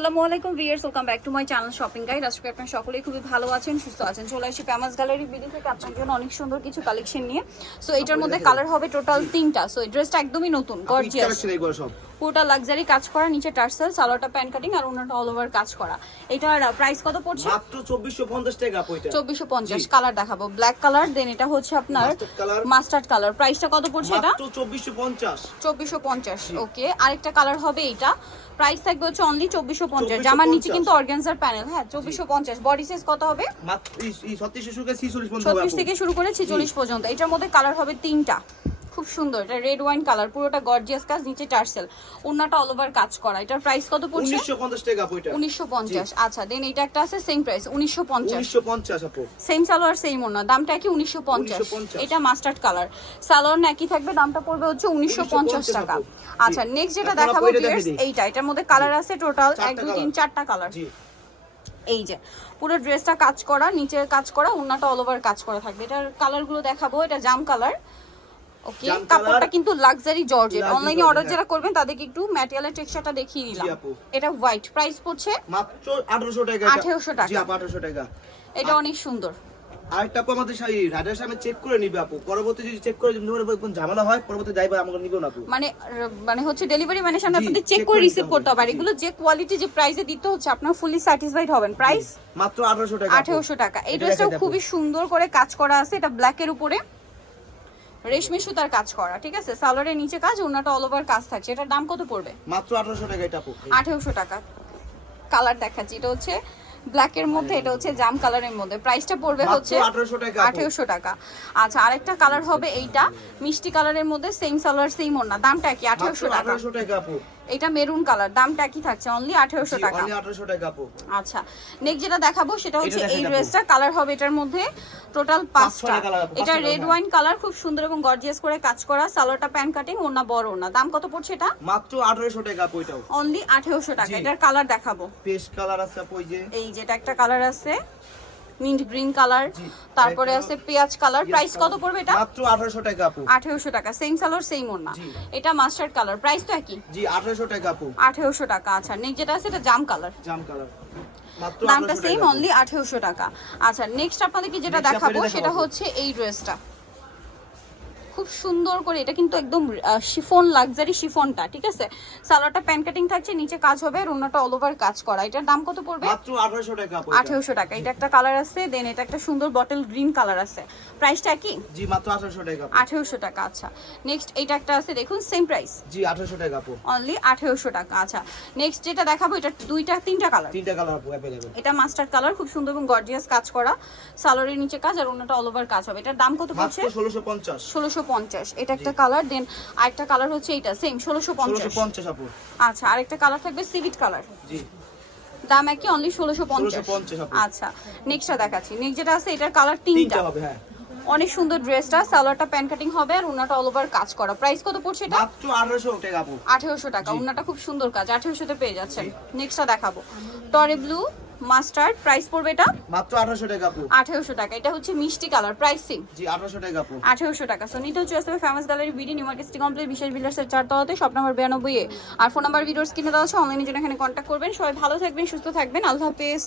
আসসালামু আলাইকুম viewers, welcome back to my channel shopping guide. আজকে আপনারা সকলেই খুবই ভালো আছেন, সুস্থ আছেন। চলে আসি ফেমাস গ্যালারি ভিডিও থেকে আপনার জন্য অনেক সুন্দর কিছু কালেকশন নিয়ে। সো এটার মধ্যে কালার হবে টোটাল 3টা। সো এই ড্রেসটা একদমই নতুন, গর্জিয়াস, পুরোটা লাক্সারি কাজ করা, নিচে টার্সেল, সালোয়ারটা প্যান্ট কাটিং আর ওনাটা অল ওভার কাজ করা। এটার প্রাইস কত পড়ছে? মাত্র 2450 টাকা পয়টা। 2450। কালার দেখাবো ব্ল্যাক কালার, দেন এটা হচ্ছে আপনার মাস্টার্ড কালার। প্রাইসটা কত পড়ছে এটা? মাত্র 2450। 2450। ওকে, আরেকটা কালার হবে এইটা, প্রাইস থাকবে হচ্ছে অনলি 2450। জামার নিচে কিন্তু অর্গানজার প্যানেল। হ্যাঁ, 2450। বডি সাইজ কত হবে? মাত্র 36 শুরু করে 46 পর্যন্ত। 36 থেকে শুরু করে 46 পর্যন্ত। এটার মধ্যে কালার হবে 3টা, খুব সুন্দর। এটা রেড ওয়াইন কালার, পুরোটা গর্জিয়াস কাজ, নিচে টার্সেল, ওন্নাটা অল ওভার কাজ করা। এটার প্রাইস কত পড়ছে? 1950 টাকা পয়টা। 1950। আচ্ছা, দেন এটা একটা আছে সেম প্রাইস 1950। 1950 আপু। সেম সালোয়ার সেম ওন্না, দামটা কি? 1950। এটা মাস্টার্ড কালার, সালোয়ার না একই থাকবে, দামটা পড়বে হচ্ছে 1950 টাকা। আচ্ছা, নেক্সট যেটা দেখাবো ভিউয়ার্স, এইটা। এটার মধ্যে কালার আছে টোটাল 1 2 3 4টা কালার। এই যে পুরো ড্রেসটা কাজ করা, নিচের কাজ করা, ওন্নাটা অল ওভার কাজ করা থাকবে। এটার কালারগুলো দেখাবো। এটা জাম কালার। ওকে, কাপড়টা কিন্তু লাক্সারি জর্জেট। অনলাইনে অর্ডার যারা করবেন তাদেরকে একটু ম্যাটেরিয়ালের টেক্সচারটা দেখিয়ে দিলাম। এটা হোয়াইট, প্রাইস পড়ছে মাত্র 1800 টাকা। 1800 টাকা। জি আপু, 1800 টাকা। এটা অনেক সুন্দর। আরেকটা আপু আমাদের রাডার সামনে চেক করে নিবে আপু। পরবর্তী যদি চেক করে যদি কোন ঝামেলা হয়, পরবর্তী যাইবা আমাকে নিব না আপু। মানে হচ্ছে ডেলিভারি ম্যানের সামনে আপনাদের চেক করে রিসিভ করতে হবে। আর এগুলো যে কোয়ালিটি, যে প্রাইসে দিতে হচ্ছে, আপনারা ফুলি স্যাটিসফাইড হবেন। প্রাইস মাত্র 1800 টাকা। 1800 টাকা। এই ড্রেসটাও খুবই সুন্দর করে কাজ করা আছে। এটা ব্ল্যাকের উপরে রেশমি সুতার কাজ করা, ঠিক আছে। সালোয়ারের নিচে কাজ, ওন্নাটা অল ওভার কাজ থাকছে। এটার দাম কত পড়বে? মাত্র 1800 টাকা এটা আপু। 1800 টাকা। কালার দেখাচ্ছি, এটা হচ্ছে ব্ল্যাকের মধ্যে, এটা হচ্ছে জাম কালারের মধ্যে। প্রাইসটা পড়বে হচ্ছে 1800 টাকা। 1800 টাকা। আচ্ছা, আরেকটা কালার হবে এইটা, মিষ্টি কালারের মধ্যে, সেম সালোয়ার সেম ওন্না, দামটা কি? 1800 টাকা। 1800 টাকা আপু। এটা মেরুন কালার, দামটা কি থাকছে? অনলি 1800 টাকা। অনলি 1800 টাকা আপু। আচ্ছা, নেক্সট যেটা দেখাবো সেটা হচ্ছে এই ড্রেসটা। কালার হবে এটার মধ্যে টোটাল 5টা। এটা রেড ওয়াইন কালার, খুব সুন্দর এবং গর্জিয়াস করে কাজ করা, সালোয়ারটা প্যান্ট কাটিং, ওন্না বড় ওন্না। দাম কত পড়ছে এটা? মাত্র 1800 টাকা আপু। এটাও অনলি 1800 টাকা। এটার কালার দেখাবো। পেস্ট কালার আছে আপু। এই যেটা একটা কালার আছে মিন্ট গ্রিন কালার, তারপরে আছে পেঁয়াজ কালার। প্রাইস কত পড়বে এটা? মাত্র 1800 টাকা আপু। 1800 টাকা। সেম সালোয়ার সেম ওন্না। এটা মাস্টার্ড কালার, প্রাইস তো একই। জি 1800 টাকা আপু। 1800 টাকা। আচ্ছা, নেক্সট যেটা আছে এটা জাম কালার, জাম কালার, মাত্র দামটা 1800 সেম, টাকা। অনলি 1800 টাকা। আচ্ছা, নেক্সট আপনাদেরকে যেটা দেখাবো সেটা হচ্ছে এই ড্রেসটা। খুব সুন্দর করে, এটা কিন্তু একদম শিফন, লাক্সারি শিফনটা, ঠিক আছে। সালোয়ারটা প্যান্ট কাটিং থাকছে, নিচে কাজ হবে আর ওন্নাটা অল ওভার কাজ করা। এটার দাম কত পড়বে? মাত্র 1800 টাকা আপু। 1800 টাকা। এটা একটা কালার আছে, দেন এটা একটা সুন্দর বটল গ্রিন কালার আছে। প্রাইসটা কি? জি মাত্র 1800 টাকা আপু। 1800 টাকা। আচ্ছা, নেক্সট এইটা একটা আছে, দেখুন সেম প্রাইস। জি 1800 টাকা আপু। অনলি 1800 টাকা। আচ্ছা, নেক্সট যেটা দেখাবো এটা 3টা কালার। 3টা কালার আপু अवेलेबल। এটা মাস্টার্ড কালার, খুব সুন্দর এবং গর্জিয়াস কাজ করা, সালোয়ারের নিচে কাজ আর ওন্নাটা অল ওভার কাজ হবে। এটার দাম কত পড়ছে? মাত্র 1650। 1650। এটা একটা কালার, দেন আরেকটা কালার হচ্ছে এইটা সেম 1650। 1650 আপু। আচ্ছা, আরেকটা কালার থাকবে সিভিট কালার, জি দাম একই, অনলি 1650। 1650 আপু। আচ্ছা, নেক্সটটা দেখাচ্ছি। নেক্সট যেটা আছে এটার কালার 3টা হবে। হ্যাঁ, অনেক সুন্দর ড্রেসটা, সালোয়ারটা প্যান্ট কাটিং হবে আর ওন্নাটা অল ওভার কাজ করা। প্রাইস কত পড়ছে এটা? মাত্র 1800 টাকা আপু। 1800 টাকা। ওন্নাটা খুব সুন্দর কাজ, 1800 তে পেয়ে যাচ্ছেন। নেক্সটটা দেখাবো টরে ব্লু মাস্টার্ড, প্রাইস পড়বে এটা মাত্র 1800 টাকা আপু। 1800 টাকা। এটা হচ্ছে মিষ্টি কালার, প্রাইস সেম। জি 1800 টাকা আপু। 1800 টাকা। সো নিতে হচ্ছে আসবে famous gallery BD new market city complex বিশেষ বিল্ডার্সের 4 তলাতে, শপ নাম্বার 92 এ। আর ফোন নাম্বার ভিডিওস কিনে দেওয়া আছে, অনলাইনে জন্য এখানে কন্ট্যাক্ট করবেন। সবাই ভালো থাকবেন, সুস্থ থাকবেন, আল্লাহ হাফেজ।